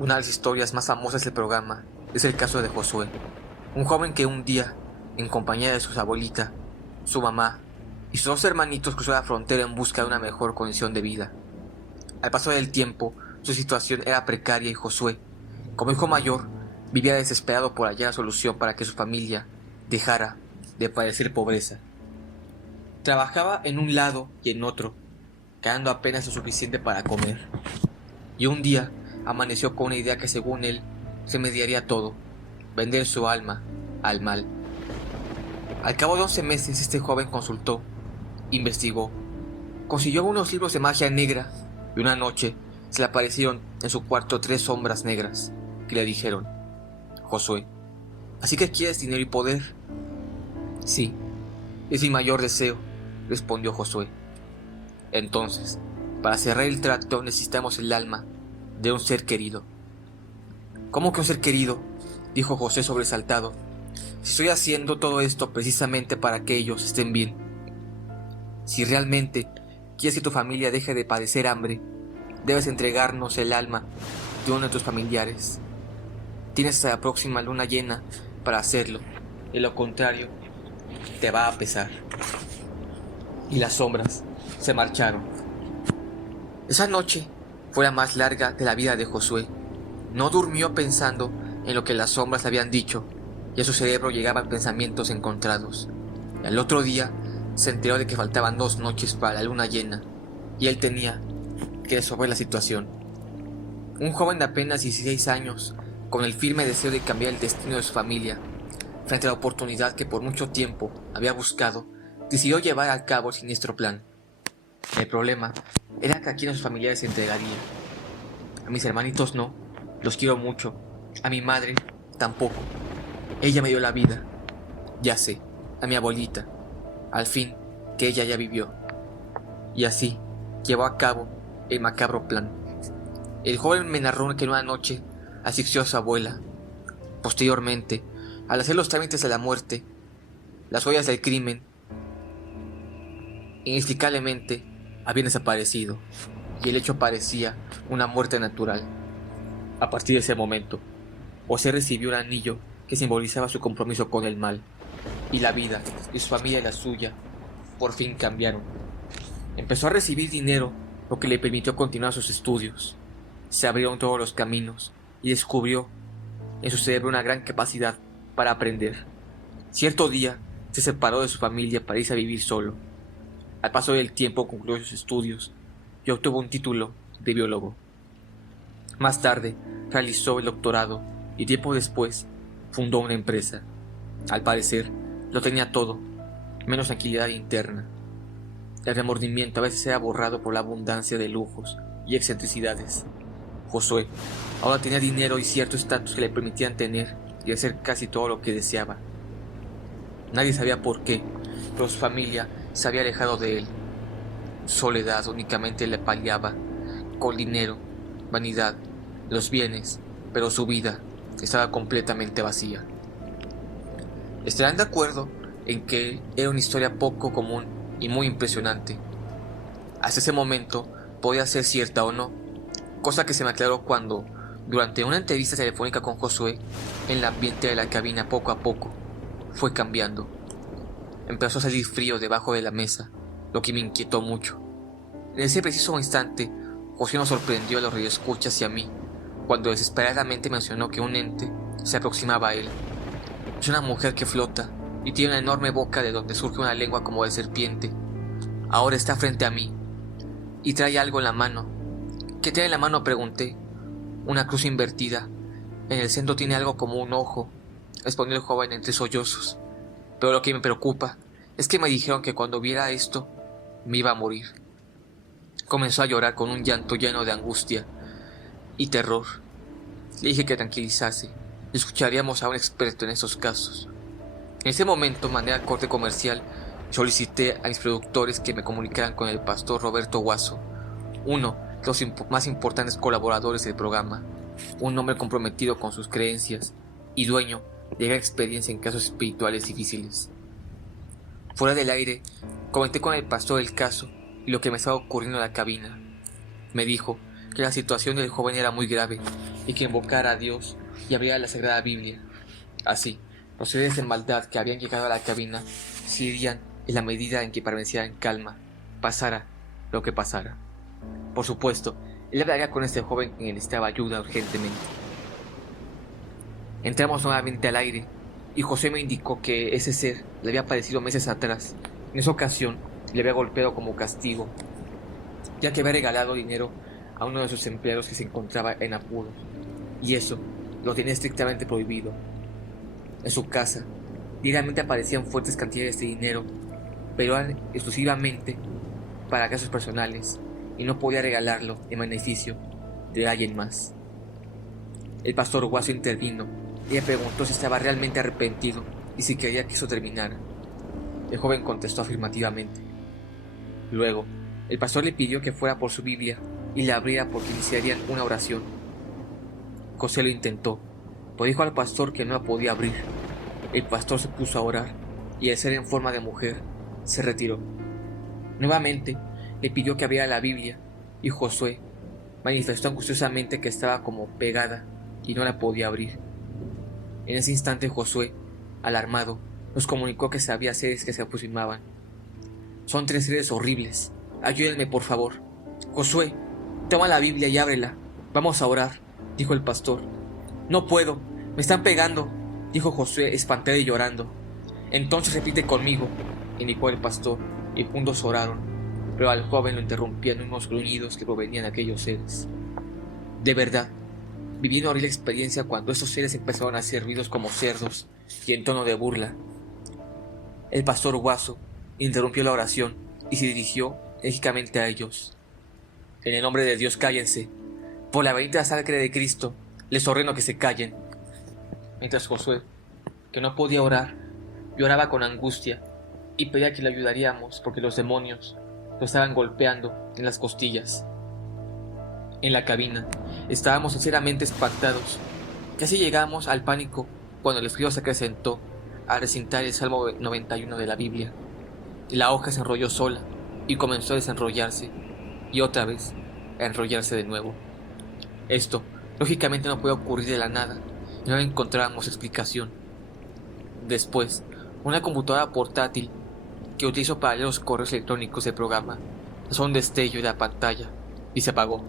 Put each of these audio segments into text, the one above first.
Una de las historias más famosas del programa es el caso de Josué, un joven que un día, en compañía de su abuelita, su mamá y sus dos hermanitos, cruzó la frontera en busca de una mejor condición de vida. Al paso del tiempo, su situación era precaria y Josué, como hijo mayor, vivía desesperado por hallar la solución para que su familia dejara de padecer pobreza. Trabajaba en un lado y en otro, ganando apenas lo suficiente para comer. Y un día amaneció con una idea que, según él, se mediaría todo: vender su alma al mal. Al cabo de 11 meses, este joven consultó, investigó, consiguió unos libros de magia negra, y una noche se le aparecieron en su cuarto 3 sombras negras que le dijeron: Josué, ¿así que quieres dinero y poder? Sí, es mi mayor deseo, respondió Josué. Entonces, para cerrar el trato necesitamos el alma de un ser querido. ¿Cómo que un ser querido?, dijo José sobresaltado. Si estoy haciendo todo esto precisamente para que ellos estén bien. Si realmente quieres que tu familia deje de padecer hambre, debes entregarnos el alma de uno de tus familiares. Tienes hasta la próxima luna llena para hacerlo. De lo contrario, te va a pesar. Y las sombras se marcharon. Esa noche fue la más larga de la vida de Josué. No durmió pensando en lo que las sombras le habían dicho, y a su cerebro llegaban pensamientos encontrados. Y al otro día se enteró de que faltaban 2 noches para la luna llena, y él tenía que resolver la situación. Un joven de apenas 16 años, con el firme deseo de cambiar el destino de su familia, frente a la oportunidad que por mucho tiempo había buscado, decidió llevar a cabo el siniestro plan. El problema era que a quienes sus familiares se entregarían. A mis hermanitos no, los quiero mucho. A mi madre tampoco. Ella me dio la vida. Ya sé, a mi abuelita. Al fin, que ella ya vivió. Y así, llevó a cabo el macabro plan. El joven me narró que en una noche asfixió a su abuela. Posteriormente, al hacer los trámites de la muerte, las huellas del crimen inexplicablemente habían desaparecido, y el hecho parecía una muerte natural. A partir de ese momento, José recibió un anillo que simbolizaba su compromiso con el mal, y la vida de su familia y la suya por fin cambiaron. Empezó a recibir dinero, lo que le permitió continuar sus estudios. Se abrieron todos los caminos y descubrió en su cerebro una gran capacidad para aprender. Cierto día se separó de su familia para irse a vivir solo. Al paso del tiempo concluyó sus estudios y obtuvo un título de biólogo. Más tarde realizó el doctorado y tiempo después fundó una empresa. Al parecer lo tenía todo, menos tranquilidad interna. El remordimiento a veces era borrado por la abundancia de lujos y excentricidades. Josué ahora tenía dinero y cierto estatus que le permitían tener y hacer casi todo lo que deseaba. Nadie sabía por qué, pero su familia se había alejado de él. Soledad únicamente le paliaba con dinero, vanidad, los bienes, pero su vida estaba completamente vacía. Estarán de acuerdo en que era una historia poco común y muy impresionante. Hasta ese momento podía ser cierta o no, cosa que se me aclaró cuando, durante una entrevista telefónica con Josué, el ambiente de la cabina poco a poco fue cambiando. Empezó a salir frío debajo de la mesa, lo que me inquietó mucho. En ese preciso instante, Josué nos sorprendió a los radioescuchas y a mí, cuando desesperadamente mencionó que un ente se aproximaba a él. Es una mujer que flota y tiene una enorme boca de donde surge una lengua como de serpiente. Ahora está frente a mí y trae algo en la mano. ¿Qué tiene en la mano?, pregunté. Una cruz invertida. En el centro tiene algo como un ojo, respondió el joven entre sollozos. Pero lo que me preocupa es que me dijeron que cuando viera esto me iba a morir. Comenzó a llorar con un llanto lleno de angustia y terror. Le dije que tranquilizase, escucharíamos a un experto en esos casos. En ese momento mandé al corte comercial y solicité a mis productores que me comunicaran con el pastor Roberto Guaso, uno de los más importantes colaboradores del programa, un hombre comprometido con sus creencias y dueño de gran experiencia en casos espirituales difíciles. Fuera del aire, comenté con el pastor el caso y lo que me estaba ocurriendo en la cabina. Me dijo que la situación del joven era muy grave y que invocara a Dios y abriera la Sagrada Biblia. Así, los seres de maldad que habían llegado a la cabina se irían en la medida en que permanecieran en calma, pasara lo que pasara. Por supuesto, él hablaría con este joven que necesitaba ayuda urgentemente. Entramos nuevamente al aire y José me indicó que ese ser le había aparecido meses atrás. En esa ocasión le había golpeado como castigo, ya que había regalado dinero a uno de sus empleados que se encontraba en apuros, y eso lo tenía estrictamente prohibido. En su casa diariamente aparecían fuertes cantidades de dinero, pero eran exclusivamente para gastos personales y no podía regalarlo en beneficio de alguien más. El pastor Guaso intervino y le preguntó si estaba realmente arrepentido y si quería que eso terminara. El joven contestó afirmativamente. Luego, el pastor le pidió que fuera por su Biblia y la abriera porque iniciarían una oración. José lo intentó, pero dijo al pastor que no la podía abrir. El pastor se puso a orar y al ser en forma de mujer, se retiró. Nuevamente le pidió que abriera la Biblia y Josué manifestó angustiosamente que estaba como pegada y no la podía abrir. En ese instante Josué, alarmado, nos comunicó que sabía seres que se aproximaban. Son 3 seres horribles. Ayúdenme, por favor. Josué, toma la Biblia y ábrela. Vamos a orar, dijo el pastor. No puedo, me están pegando, dijo Josué espantado y llorando. Entonces repite conmigo, indicó el pastor, y juntos oraron, pero al joven lo interrumpían unos gruñidos que provenían de aquellos seres. De verdad, viví una horrible experiencia cuando esos seres empezaron a hacer ruidos como cerdos y en tono de burla. El pastor Guaso interrumpió la oración y se dirigió enérgicamente a ellos. En el nombre de Dios, cállense. Por la bendita sangre de Cristo, les ordeno que se callen. Mientras Josué, que no podía orar, lloraba con angustia y pedía que le ayudaríamos porque los demonios lo estaban golpeando en las costillas. En la cabina estábamos sinceramente espantados. Casi llegamos al pánico cuando el frío se acrecentó al recitar el Salmo 91 de la Biblia. La hoja se enrolló sola y comenzó a desenrollarse y otra vez a enrollarse de nuevo. Esto lógicamente no puede ocurrir de la nada y no encontrábamos explicación. Después, una computadora portátil que utilizo para leer los correos electrónicos del programa hizo un destello de la pantalla y se apagó.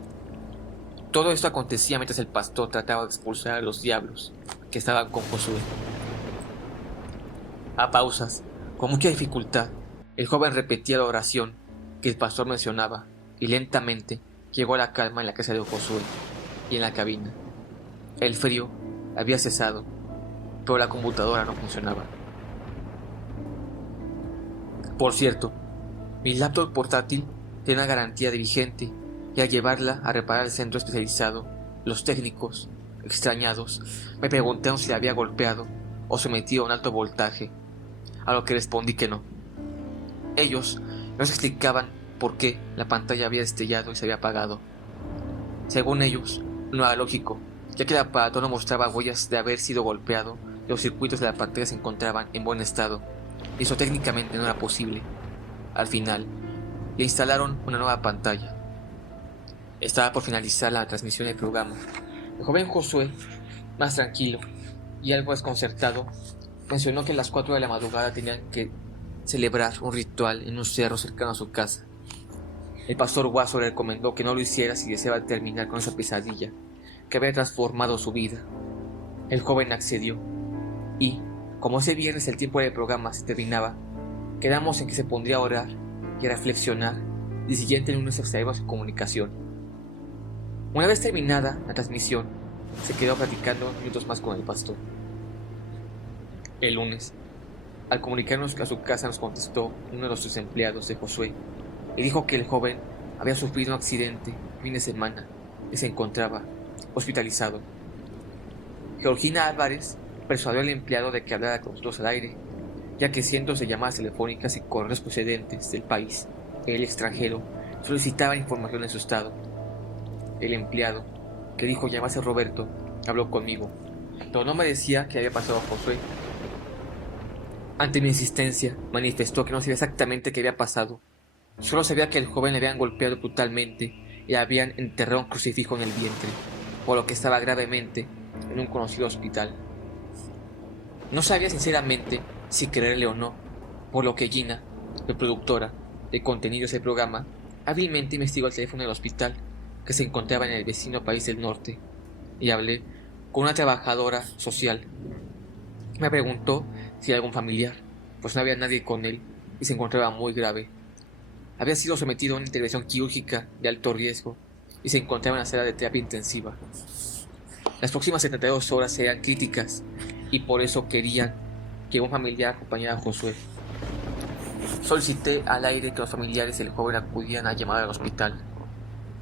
Todo esto acontecía mientras el pastor trataba de expulsar a los diablos que estaban con Josué. A pausas, con mucha dificultad, el joven repetía la oración que el pastor mencionaba y lentamente llegó a la calma en la casa de Josué y en la cabina. El frío había cesado, pero la computadora no funcionaba. Por cierto, mi laptop portátil tenía una garantía de vigente y al llevarla a reparar al centro especializado, los técnicos, extrañados, me preguntaron si la había golpeado o sometido a un alto voltaje, a lo que respondí que no. Ellos no se explicaban por qué la pantalla había destellado y se había apagado. Según ellos, no era lógico, ya que el aparato no mostraba huellas de haber sido golpeado y los circuitos de la pantalla se encontraban en buen estado, y eso técnicamente no era posible. Al final, le instalaron una nueva pantalla. Estaba por finalizar la transmisión del programa. El joven Josué, más tranquilo y algo desconcertado, mencionó que a las 4 de la madrugada tenían que celebrar un ritual en un cerro cercano a su casa. El pastor Guaso le recomendó que no lo hiciera si deseaba terminar con esa pesadilla que había transformado su vida. El joven accedió y, como ese viernes el tiempo del programa se terminaba, quedamos en que se pondría a orar y a reflexionar y siguiente lunes extraíamos su comunicación. Una vez terminada la transmisión, se quedó platicando unos minutos más con el pastor. El lunes, al comunicarnos que a su casa nos contestó uno de sus empleados de Josué y dijo que el joven había sufrido un accidente el fin de semana y se encontraba hospitalizado. Georgina Álvarez persuadió al empleado de que hablara con nosotros al aire, ya que cientos de llamadas telefónicas y correos procedentes del país y el extranjero solicitaban información de su estado. El empleado, que dijo llamarse Roberto, habló conmigo, pero no me decía qué había pasado a Josué. Ante mi insistencia, manifestó que no sabía exactamente qué había pasado. Solo sabía que el joven le habían golpeado brutalmente y le habían enterrado un crucifijo en el vientre. por lo que estaba gravemente en un conocido hospital. No sabía sinceramente si creerle o no, por lo que Gina, la productora de contenidos del programa, hábilmente investigó el teléfono del hospital que se encontraba en el vecino país del norte, y hablé con una trabajadora social. Me preguntó si era algún familiar, pues no había nadie con él y se encontraba muy grave. Había sido sometido a una intervención quirúrgica de alto riesgo y se encontraba en la sala de terapia intensiva. Las próximas 72 horas serían críticas y por eso querían que un familiar acompañara a Josué. Solicité al aire que los familiares del joven acudieran a llamar al hospital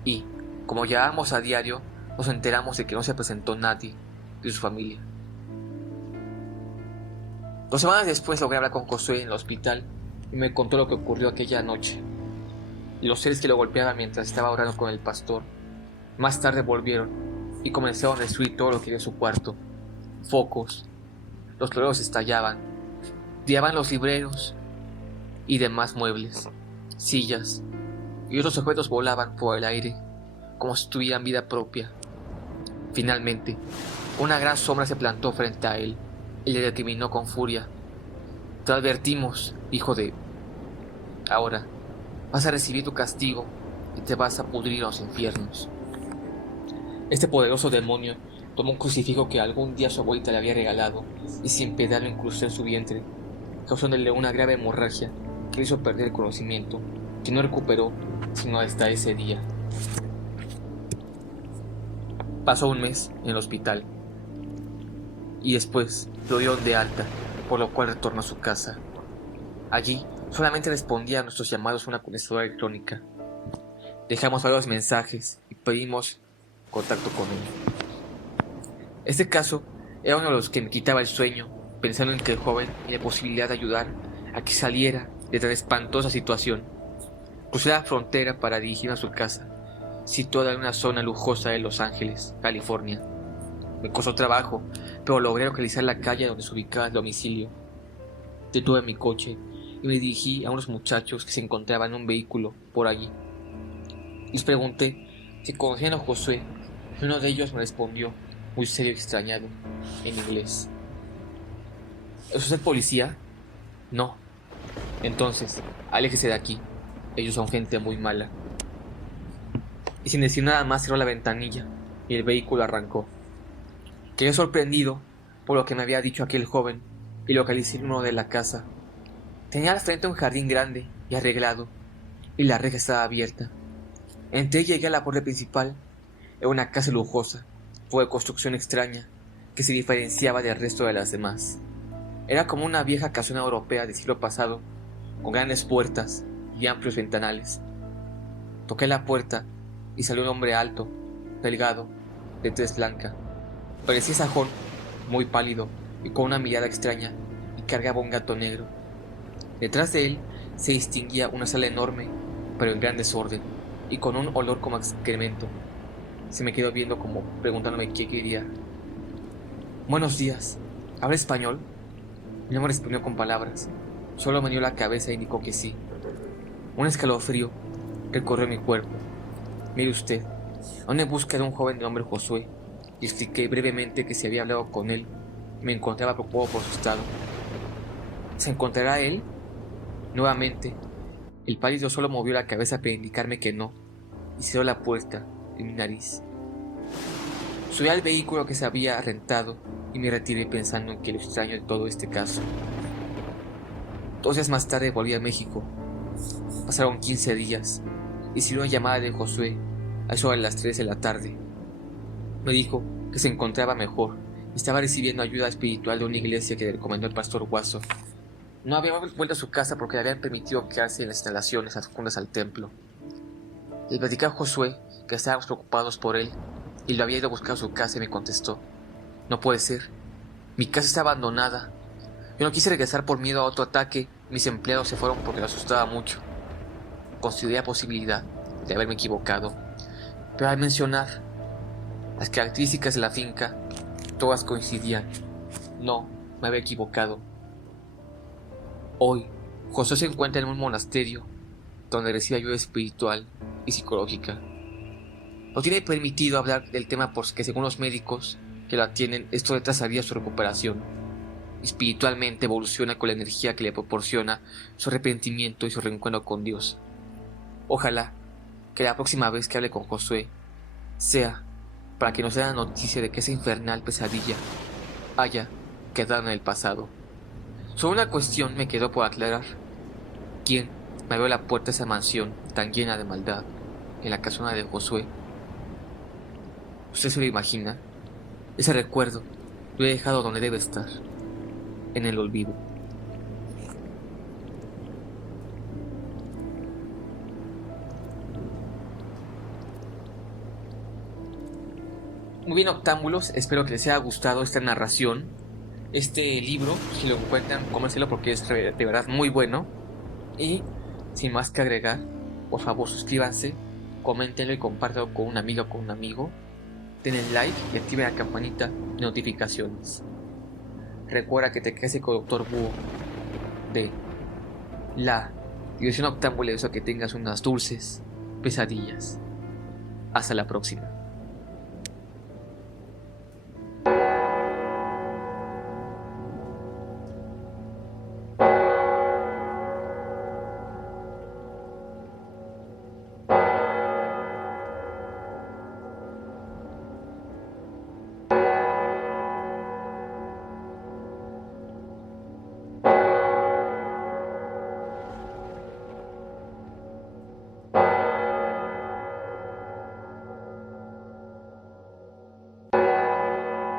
y, como llamábamos a diario, nos enteramos de que no se presentó nadie de su familia. 2 semanas después logré hablar con Josué en el hospital y me contó lo que ocurrió aquella noche y los seres que lo golpeaban mientras estaba orando con el pastor. Más tarde volvieron y comenzaron a destruir todo lo que había en su cuarto. Focos, los floreros estallaban, tiraban los libreros y demás muebles, sillas y otros objetos volaban por el aire como si tuvieran vida propia. Finalmente, una gran sombra se plantó frente a él y le recriminó con furia: te advertimos, hijo de... Ahora vas a recibir tu castigo y te vas a pudrir en los infiernos. Este poderoso demonio tomó un crucifijo que algún día su abuelita le había regalado y sin piedad lo incrustó en su vientre, causándole una grave hemorragia que le hizo perder el conocimiento, que no recuperó sino hasta ese día. Pasó un mes en el hospital y después lo dieron de alta, por lo cual retornó a su casa. Allí solamente respondía a nuestros llamados una contestadora electrónica. Dejamos varios mensajes y pedimos contacto con él. Este caso era uno de los que me quitaba el sueño, pensando en que el joven tenía posibilidad de ayudar a que saliera de tan espantosa situación. Crucé la frontera para dirigirme a su casa, situada en una zona lujosa de Los Ángeles, California. Me costó trabajo, pero logré localizar la calle donde se ubicaba el domicilio. Detuve mi coche y me dirigí a unos muchachos que se encontraban en un vehículo por allí. Les pregunté si conocían a Josué y uno de ellos me respondió, muy serio y extrañado, en inglés: ¿es usted policía? No. Entonces, aléjese de aquí. Ellos son gente muy mala. Y sin decir nada más cerró la ventanilla y el vehículo arrancó. Quedé sorprendido por lo que me había dicho aquel joven y localicé el número de la casa. Tenía al frente un jardín grande y arreglado y la reja estaba abierta. Entré y llegué a la puerta principal. Era una casa lujosa, fue de construcción extraña, que se diferenciaba del resto de las demás. Era como una vieja casona europea del siglo pasado, con grandes puertas y amplios ventanales. Toqué la puerta y salió un hombre alto, delgado, de tez blanca. Parecía sajón, muy pálido y con una mirada extraña, y cargaba un gato negro. Detrás de él se distinguía una sala enorme, pero en gran desorden, y con un olor como a excremento. Se me quedó viendo como preguntándome qué quería. Buenos días, ¿habla español? No me respondió con palabras, solo me dio la cabeza e indicó que sí. Un escalofrío recorrió mi cuerpo. Mire usted, ando en busca de un joven de nombre Josué, y expliqué brevemente que si había hablado con él, me encontraba preocupado por su estado. ¿Se encontrará él? Nuevamente, el pálido solo movió la cabeza para indicarme que no, y cerró la puerta en mi nariz. Subí al vehículo que se había rentado y me retiré pensando en que lo extraño de todo este caso. 2 días más tarde volví a México. Pasaron 15 días y recibí una llamada de Josué a eso de las 3 de la tarde. Me dijo que se encontraba mejor y estaba recibiendo ayuda espiritual de una iglesia que le recomendó el pastor Guaso. No había vuelto a su casa porque le habían permitido quedarse en las instalaciones adjuntas al templo. Le platicé a Josué que estábamos preocupados por él y lo había ido a buscar a su casa y me contestó: no puede ser, mi casa está abandonada. Yo no quise regresar por miedo a otro ataque, mis empleados se fueron porque lo asustaba mucho. Consideré la posibilidad de haberme equivocado, pero al mencionar las características de la finca, todas coincidían. No, me había equivocado. Hoy, Josué se encuentra en un monasterio donde recibe ayuda espiritual y psicológica. No tiene permitido hablar del tema porque según los médicos que lo atienden, esto retrasaría su recuperación. Espiritualmente evoluciona con la energía que le proporciona su arrepentimiento y su reencuentro con Dios. Ojalá que la próxima vez que hable con Josué sea para que nos dé la noticia de que esa infernal pesadilla haya quedado en el pasado. Solo una cuestión me quedó por aclarar. ¿Quién me abrió la puerta a esa mansión tan llena de maldad en la casona de Josué? ¿Usted se lo imagina? Ese recuerdo lo he dejado donde debe estar, en el olvido. Muy bien, octámbulos, espero que les haya gustado esta narración. Este libro, si lo encuentran, cómenselo porque es de verdad muy bueno. Y sin más que agregar, por favor suscríbanse, coméntenlo y compártanlo con una amiga o con un amigo. Denle like y activen la campanita de notificaciones. Recuerda que te quedes con Doctor Búho de la diversión octámbula, eso que tengas unas dulces pesadillas. Hasta la próxima.